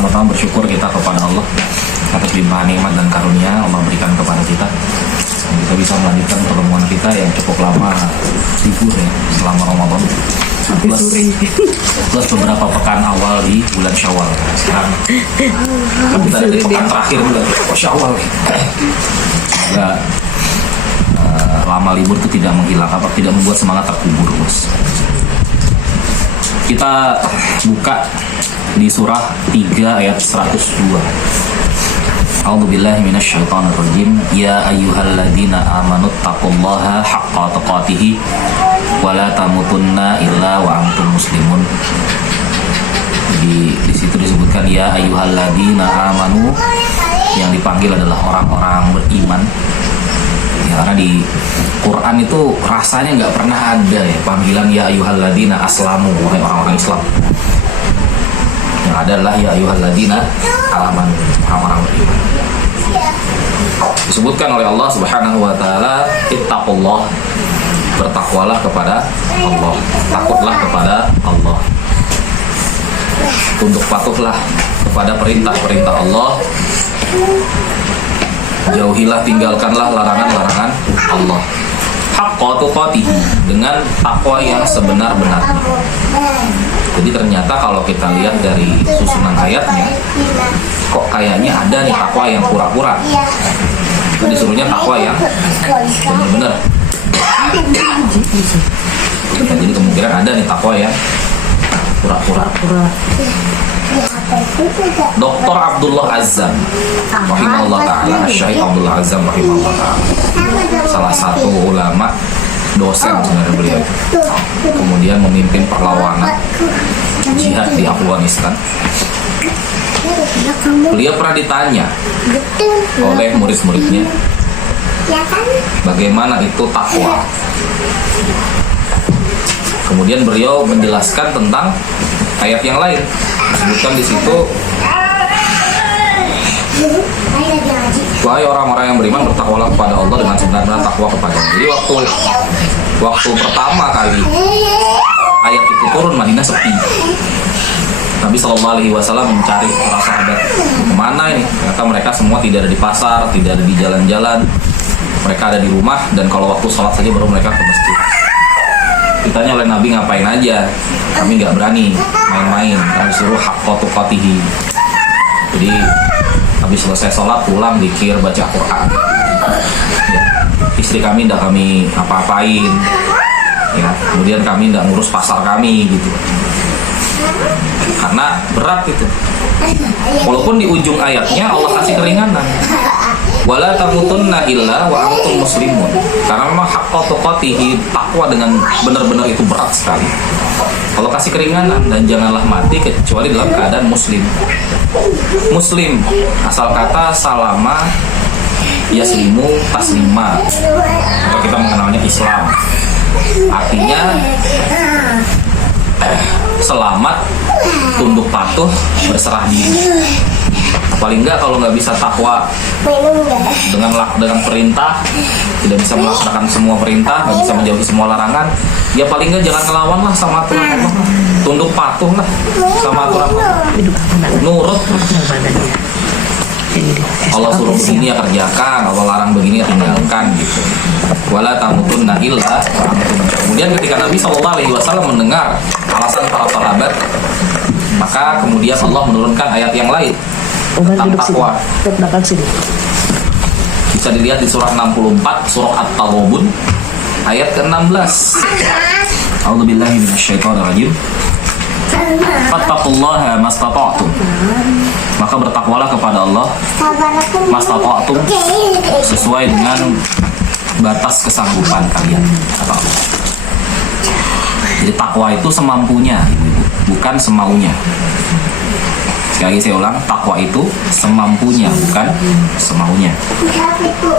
Pertama-tama bersyukur kita kepada Allah atas limpahan nikmat dan karunia Allah berikan kepada kita. Kita bisa melanjutkan pertemuan kita yang cukup lama libur ya selama Ramadan. Plus beberapa pekan awal di bulan Syawal. Sekarang kita ada di pekan terakhir bulan Syawal. Agak lama libur itu tidak menghilangkan, tidak membuat semangat terkubur, bos. Kita buka di surah 3 ayat 102. A'udzubillahi minasyaitonirrajim. Ya ayyuhalladzina amanu taqullaha haqqa tuqatih wa la tamutunna illa wa antum muslimun. Di situ disebutkan ya ayyuhalladzina amanu, yang dipanggil adalah orang-orang beriman. Ya, karena di Quran itu rasanya nggak pernah ada ya panggilan ya ayyuhalladzina aslamu, wahai orang-orang Islam. Yang ada adalah ya ayyuhalladzina amanu, orang-orang beriman. Disebutkan oleh Allah Subhanahu wa taala, ittaqullah, bertakwalah kepada Allah, takutlah kepada Allah. Tunduk patuhlah kepada perintah-perintah Allah. Jauhilah, tinggalkanlah larangan-larangan Allah. Haqqa tuqatih, dengan takwa yang sebenar-benarnya. Jadi ternyata kalau kita lihat dari susunan ayatnya, kok kayaknya ada nih takwa yang pura-pura. Nah, disuruhnya takwa yang benar-benar. Nah, jadi kemungkinan ada nih takwa yang pura-pura. Dr. Abdullah Azzam rahimahullah ta'ala, Syekh Abdullah Azzam rahimahullah ta'ala, salah satu ulama, dosen sebenarnya beliau, kemudian memimpin perlawanan jihad di Afghanistan. Beliau pernah ditanya oleh murid-muridnya, bagaimana itu takwa. Kemudian beliau menjelaskan tentang ayat yang lain. Disebutkan di situ, wahai orang-orang yang beriman, bertakwalah kepada Allah dengan sebenar-benar takwa kepada-Nya. Jadi waktu pertama kali ayat itu turun, Madinah sepi. Nabi SAW mencari para sahabat, kemana ini? Ternyata mereka semua tidak ada di pasar, tidak ada di jalan-jalan. Mereka ada di rumah, dan kalau waktu sholat saja baru mereka ke masjid. Ditanya oleh Nabi, ngapain aja? Kami nggak berani main-main, kami suruh haqqa tuqatih. Jadi habis selesai sholat pulang zikir, baca Quran ya. Istri kami tidak kami apa-apain ya. Kemudian kami tidak ngurus pasar kami gitu, karena berat itu. Walaupun di ujung ayatnya Allah kasih keringanan, wala tamutunna illa wa antum muslimun, karena memang haqqa tuqatih, takwa dengan benar-benar itu berat sekali. Allah kasih keringanan, dan janganlah mati kecuali dalam keadaan muslim. Muslim, asal kata salama yaslimu taslima, atau kita mengenalnya Islam. Artinya selamat, tunduk patuh, berserah diri. Paling enggak kalau nggak bisa takwa dengan perintah, tidak bisa melaksanakan semua perintah, nggak bisa menjauhi semua larangan, ya paling enggak jangan ngelawan lah sama aturan Allah, tunduk patuh lah sama aturan Allah, nurut. Allah suruh begini ya kerjakan, Allah larang begini ya tinggalkan gitu. Wala tamutunna illa. Kemudian ketika Nabi SAW mendengar alasan para sahabat, maka kemudian Allah menurunkan ayat yang lain tentang takwa. Bisa dilihat di surah 64, surah At-Taghabun ayat ke-16. A'udzubillahi minasyaitonirrajim. Fattaqullaha mastata'tum, maka bertakwalah kepada Allah mastata'tum, sesuai dengan batas kesanggupan kalian, kata Allah. Jadi takwa itu semampunya, bukan semaunya. Sekali lagi saya ulang, takwa itu semampunya, bukan semaunya.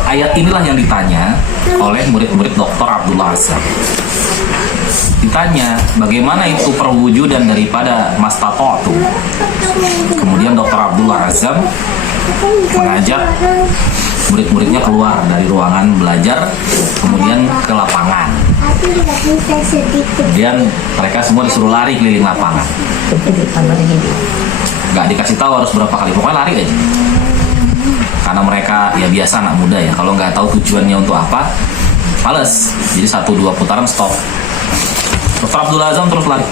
Ayat inilah yang ditanya oleh murid-murid Dr. Abdullah Azzam. Ditanya, bagaimana itu perwujudan daripada mastata'tum? Kemudian Dr. Abdullah Azzam mengajak murid-muridnya keluar dari ruangan belajar, kemudian ke lapangan. Kemudian mereka semua disuruh lari keliling lapangan. Nggak dikasih tahu harus berapa kali, pokoknya lari aja. Karena mereka ya biasa anak muda ya, kalau nggak tahu tujuannya untuk apa, males. Jadi 1-2 putaran stop. Dr. Abdul Azam terus lari.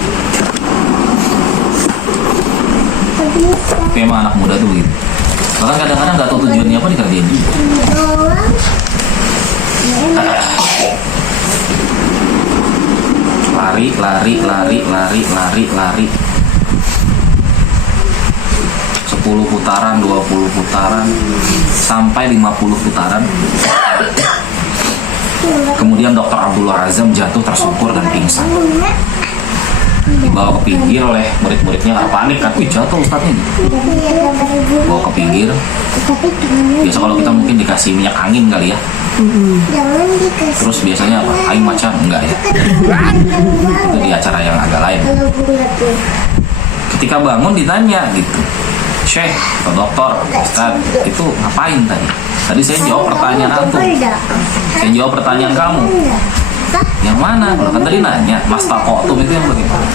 Memang anak muda tuh begitu. Bahkan kadang-kadang nggak tahu tujuannya apa dikerjain juga. Lari. 10 putaran, 20 putaran, sampai 50 putaran. Kemudian Dr. Abdul Azam jatuh tersungkur dan pingsan. Dibawa ke pinggir oleh murid-muridnya, karena panik kan, wih jatuh ustadznya gitu. Bawa ke pinggir. Biasa kalau kita mungkin dikasih minyak angin kali ya. Terus biasanya apa? Aing macan? Enggak ya. Itu di acara yang agak lain. Ketika bangun ditanya gitu, Syekh atau dokter, Ustaz, itu ngapain tadi? Tadi saya jawab pertanyaan antum. Saya jawab pertanyaan kamu. Yang mana? Kalau kan tadi nanya, Mas Takotum itu yang bagaimana?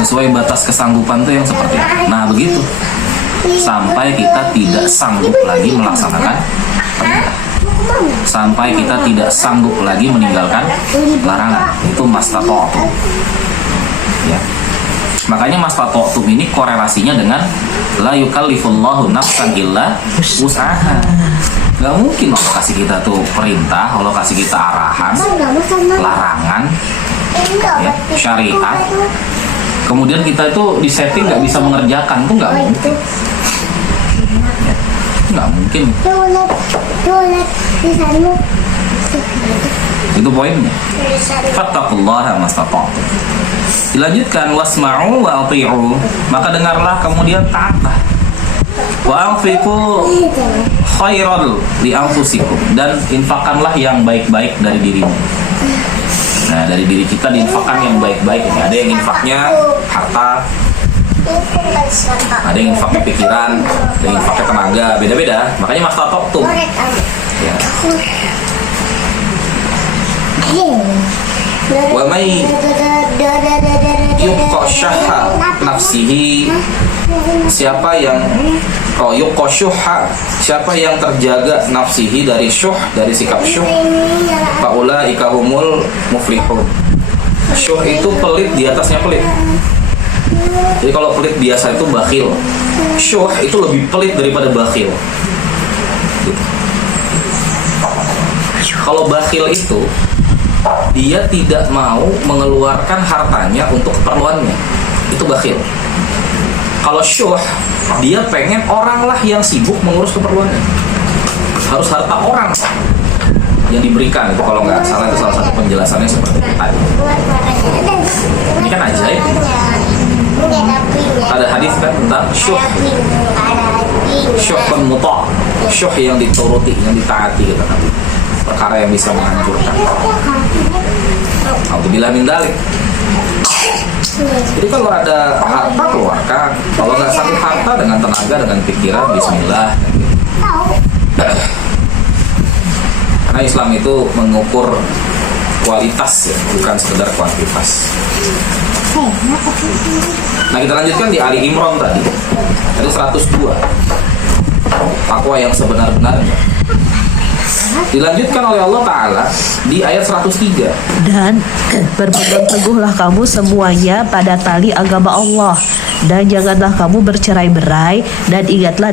Sesuai batas kesanggupan itu yang seperti apa? Nah begitu. Sampai kita tidak sanggup lagi melaksanakan perintah. Sampai kita tidak sanggup lagi meninggalkan larangan. Itu Mas Takotum. Ya. Makanya Mas Takotum ini korelasinya dengan la yukallifullahu nafsan illa wus'aha. Gak mungkin Allah kasih kita tuh perintah, Allah kasih kita arahan, larangan, ya, syariat. Kemudian kita itu disetting gak bisa mengerjakan, tuh gak mungkin. Ya, gak mungkin. Itu poinnya. Fattaqullaha mastata'tum. Dilanjutkan wasma'u wa ati'u, maka dengarlah kemudian taatlah. Wa anfiqu khairal li anfusikum, dan infakkanlah yang baik-baik dari dirimu. Nah, dari diri kita diinfakkan yang baik-baik ini. Ada yang infaknya harta, ada yang infaknya pikiran, ada yang infaknya tenaga, beda-beda. Makanya Mas Takotum ya. Wa may yuqashaha nafsihi, siapa yang yuqashuha, siapa yang terjaga nafsihi dari syuh, dari sikap syuh, faulaika humul muflihun. Syuh itu pelit, di atasnya pelit. Jadi kalau pelit biasa itu bakhil, syuh itu lebih pelit daripada bakhil gitu. Kalau bakhil itu dia tidak mau mengeluarkan hartanya untuk keperluannya, itu bakhil. Kalau syuh, dia pengen orang lah yang sibuk mengurus keperluannya, harus harta orang yang diberikan. Itu kalau nggak salah, itu salah satu penjelasannya seperti itu tadi. Ini kan ajaib. Ada hadis kan tentang syuh, syuh muta', syuh yang dituruti, yang ditaati gitu kan. Perkara yang bisa menghancurkan. Alhamdulillah min dzalik. Jadi kalau ada harta keluarkan, kalau nggak sanggup harta dengan tenaga, dengan pikiran, bismillah. Karena Islam itu mengukur kualitas ya, bukan sekedar kuantitas. Nah, kita lanjutkan di Ali Imran tadi. Tadi 102. Takwa yang sebenar-benarnya. Dilanjutkan oleh Allah Ta'ala di ayat 103. Dan berpegang teguhlah kamu semuanya pada tali agama Allah, dan janganlah kamu bercerai-berai, dan ingatlah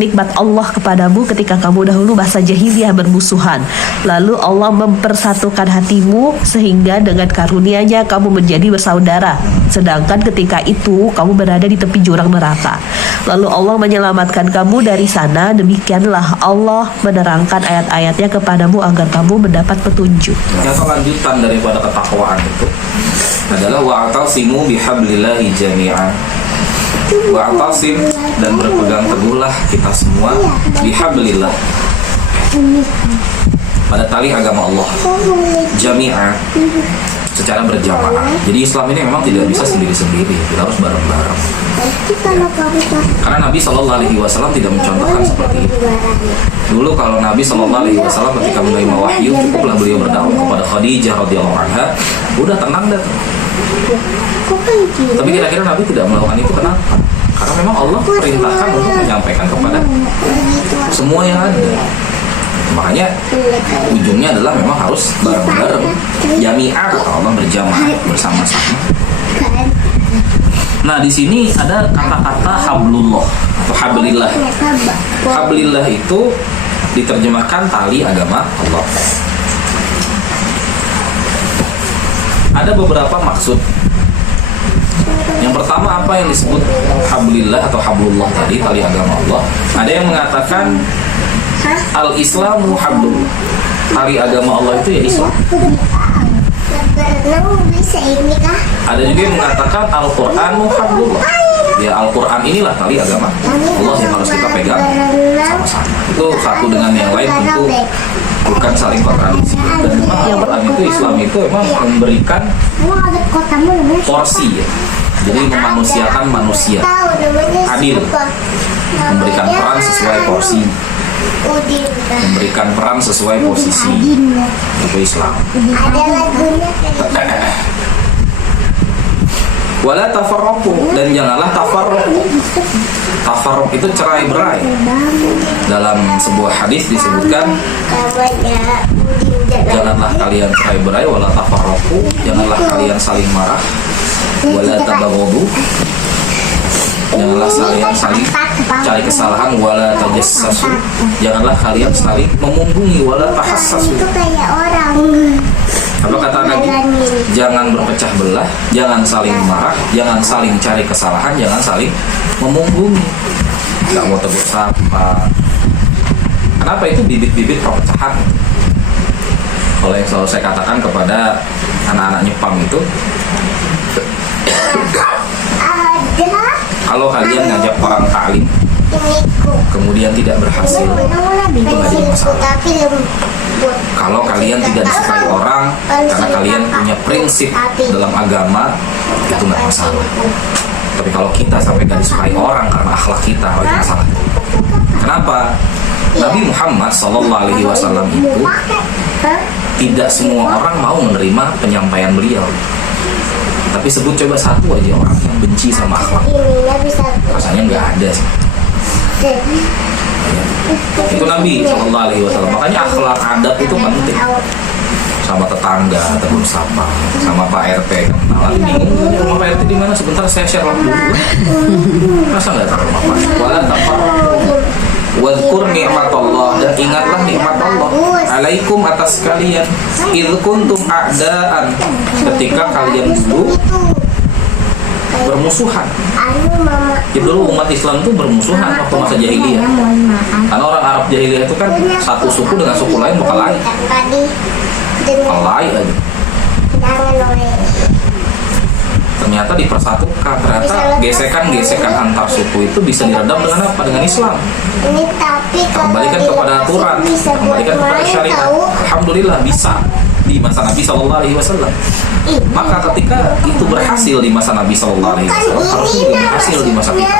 nikmat Allah kepadamu ketika kamu dahulu masa jahiliyah bermusuhan. Lalu Allah mempersatukan hatimu sehingga dengan karunia-Nya kamu menjadi bersaudara, sedangkan ketika itu kamu berada di tepi jurang neraka. Lalu Allah menyelamatkan kamu dari sana. Demikianlah Allah menerangkan ayat-ayatnya kepadamu agar kamu mendapat petunjuk. Yang lanjutan daripada ketakwaan itu adalah wa'tasimu bihablillahi jami'an. Wa'tasim, dan berpegang teguhlah kita semua bihablillah, pada tali agama Allah, jami'an, secara berjamaah. Jadi Islam ini memang tidak bisa sendiri-sendiri, kita harus bareng-bareng. Karena Nabi SAW tidak mencontohkan seperti itu. Dulu kalau Nabi SAW ketika menerima wahyu, cukuplah beliau berdakwah kepada Khadijah radhiyallahu anha, udah tenang dah. Tapi kira-kira Nabi tidak melakukan itu kenapa? Karena memang Allah perintahkan untuk menyampaikan kepada semua yang ada. Makanya ujungnya adalah memang harus bareng-bareng. Jami'ah kata Allah, berjamaah bersama-sama. Nah, di sini ada kata-kata hablullah atau hablillah. Hablillah itu diterjemahkan tali agama Allah. Ada beberapa maksud. Yang pertama, apa yang disebut hablillah atau hablullah tadi, tali agama Allah? Ada yang mengatakan al-Islamu hablullah. Tali agama Allah itu ya Islam. Ada juga yang mengatakan Al-Qur'anu hablullah. Ya, Al-Quran inilah tali agama Allah yang harus kita pegang sama-sama. Itu satu dengan yang lain tentu bukan saling kontradiksi. Dan memang Al-Quran itu, Islam itu memang memberikan porsi ya. Jadi memanusiakan manusia, adil, memberikan peran sesuai porsi, memberikan peran sesuai posisi. Itu Islam. Wala tafarraqu, dan janganlah tafarruq. Tafarruq itu cerai berai. Dalam sebuah hadis disebutkan, janganlah kalian cerai berai, wala tafarraqu, janganlah kalian saling marah, wala tabaghadu, janganlah kalian saling cari kesalahan, wala tajassasu, janganlah kalian saling memunggungi, wala tahassasu. Apa kata Nabi? Jangan berpecah belah, jangan saling marah, jangan saling cari kesalahan, jangan saling memunggungi. Gak mau tegur sapa. Kenapa? Itu bibit-bibit perpecahan. Kalau yang selalu saya katakan kepada anak-anak Nyepang itu, kalau kalian ngajak orang taklim kemudian tidak berhasil, itu nggak jadi masalah. Kalau kalian tidak disukai orang karena kalian punya prinsip dalam agama, itu nggak masalah. Tapi kalau kita sampai nggak disukai orang karena akhlak kita, itu masalah. Kenapa? Nabi Muhammad SAW itu tidak semua orang mau menerima penyampaian beliau. Tapi sebut coba satu aja orang yang benci sama akhlak, rasanya nggak ada sih. Itu Nabi SAW. Makanya akhlak adab itu penting. Sama tetangga tegur sapa, sama Pak RT kenalan, bingung rumah Pak RT di mana, sebentar saya share dulu. Masa nggak tahu rumah Pak? Wala tafarraqu wadhkur ni'matallah, dan ingatlah nikmat Allah alaikum atas kalian, idh kuntum a'daan, ketika kalian dulu bermusuhan. Jadi dulu umat Islam itu bermusuhan waktu masa jahiliyah. Karena orang Arab jahiliyah itu kan satu suku dengan suku lain berkelahi. Kelahi aja. Ternyata dipersatukan. Ternyata gesekan-gesekan antar suku itu bisa diredam dengan apa? Dengan Islam. Kembalikan kepada aturan, kembalikan kepada syariat. Alhamdulillah bisa di masa Nabi SAW. Maka ketika itu berhasil di masa Nabi SAW, harusnya juga berhasil di masa kita.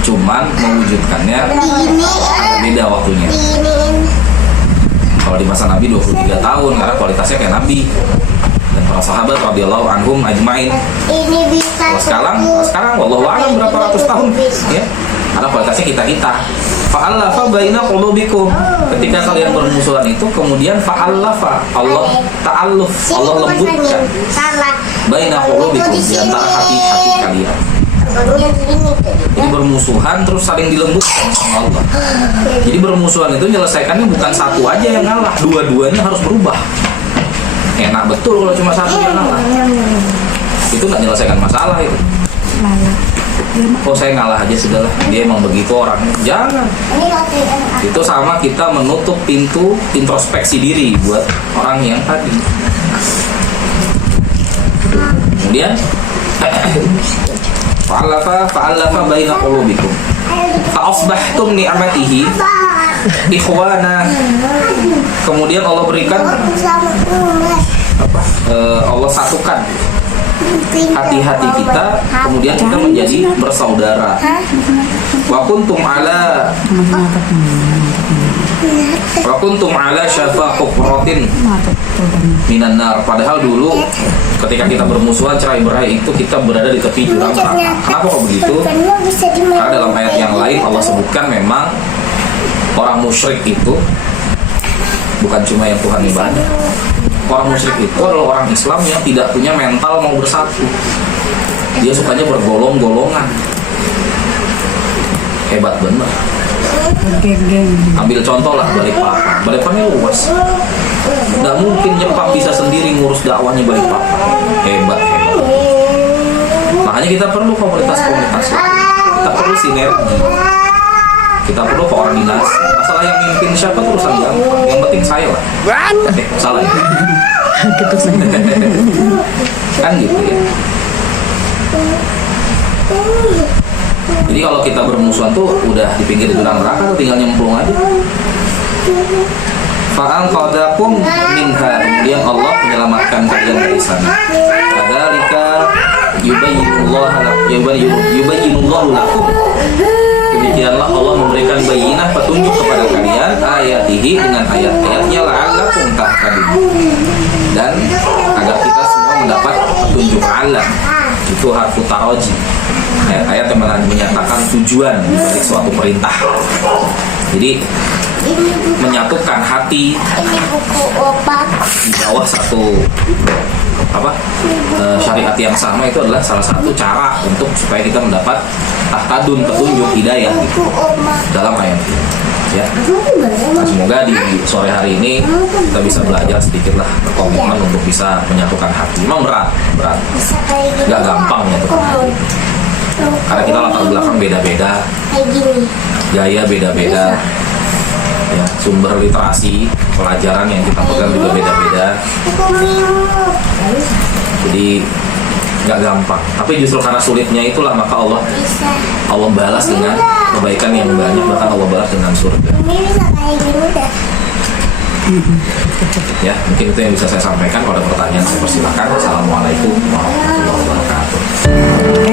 Cuman mewujudkannya agak beda waktunya. Kalau di masa Nabi 23 tahun, karena kualitasnya kayak Nabi dan para sahabat radhiyallahu anhum ajmain. Kalau sekarang wallahu a'lam berapa ratus tahun ya. Karena kualitasnya kita. Fa'allafa baina qulubikum. Ketika kalian bermusuhan itu, kemudian fa'allafa, Allah ta'alluf, Allah lembutkan baina qulubikum, di antara hati-hati kalian. Jadi bermusuhan terus saling dilembutkan sama Allah. Jadi bermusuhan itu menyelesaikannya bukan satu aja yang ngalah, dua-duanya harus berubah. Enak betul kalau cuma satu yang ngalah. Itu nggak menyelesaikan masalah itu. Oh saya ngalah aja sudahlah, dia emang begitu orangnya. Jangan. Itu sama kita menutup pintu introspeksi diri buat orang yang tadi. Kemudian fa'allafa baina qulubikum fa'asbahtum ni'matihi ikhwana. Kemudian Allah berikan Allah satukan hati-hati kita, kemudian kita menjadi bersaudara. Wa kuntum ala syafa hufratin minan nar. Padahal dulu ketika kita bermusuhan cerai-berai itu kita berada di tepi jurang neraka. Kenapa kok begitu? Karena dalam ayat yang lain Allah sebutkan memang orang musyrik itu bukan cuma yang Tuhan ibadah. Orang musyrik itu adalah orang Islam yang tidak punya mental mau bersatu. Dia sukanya bergolong-golongan. Hebat bener. Ambil contoh lah Balikpapan. Balikpapan luas. Nggak mungkin Jepang bisa sendiri ngurus dakwahnya Balikpapan. Hebat. Makanya kita perlu komunitas-komunitas. Kita perlu sinergi. Kita perlu koordinasi. Masalah yang mimpin siapa urusan gampang. Yang penting saya lah. Salah ya. Kan gitu ya. Jadi kalau kita bermusuhan tuh udah di pinggir jurang neraka tuh tinggal nyemplung aja. Fa'an qadakum minha, kemudian Allah menyelamatkan kalian dari sana. Kadzalika yubayyinullahu lakum. Demikianlah Allah memberikan bayinah petunjuk kepada kalian ayatihi dengan ayat-ayatnya la'allakum tahtadun. Dan agar kita semua mendapat petunjuk Allah. Itu harfu taroji. Ayat-ayat yang menyatakan tujuan dari suatu perintah. Jadi menyatukan hati di bawah satu syariat yang sama itu adalah salah satu cara untuk supaya kita mendapat tahtadun, petunjuk hidayah gitu dalam ayat ini. Ya. Nah, semoga di sore hari ini kita bisa belajar sedikit lah berkomitmen untuk bisa menyatukan hati. Memang berat, nggak gampang menyatukan hati. Karena kita latar belakang beda-beda, gaya beda-beda, ya, sumber literasi, pelajaran yang kita pegang juga beda-beda. Jadi nggak gampang. Tapi justru karena sulitnya itulah maka Allah balas dengan kebaikan yang banyak, bahkan Allah balas dengan surga. Ya, mungkin itu yang bisa saya sampaikan. Kalau ada pertanyaan saya persilakan. Wassalamualaikum warahmatullahi wabarakatuh.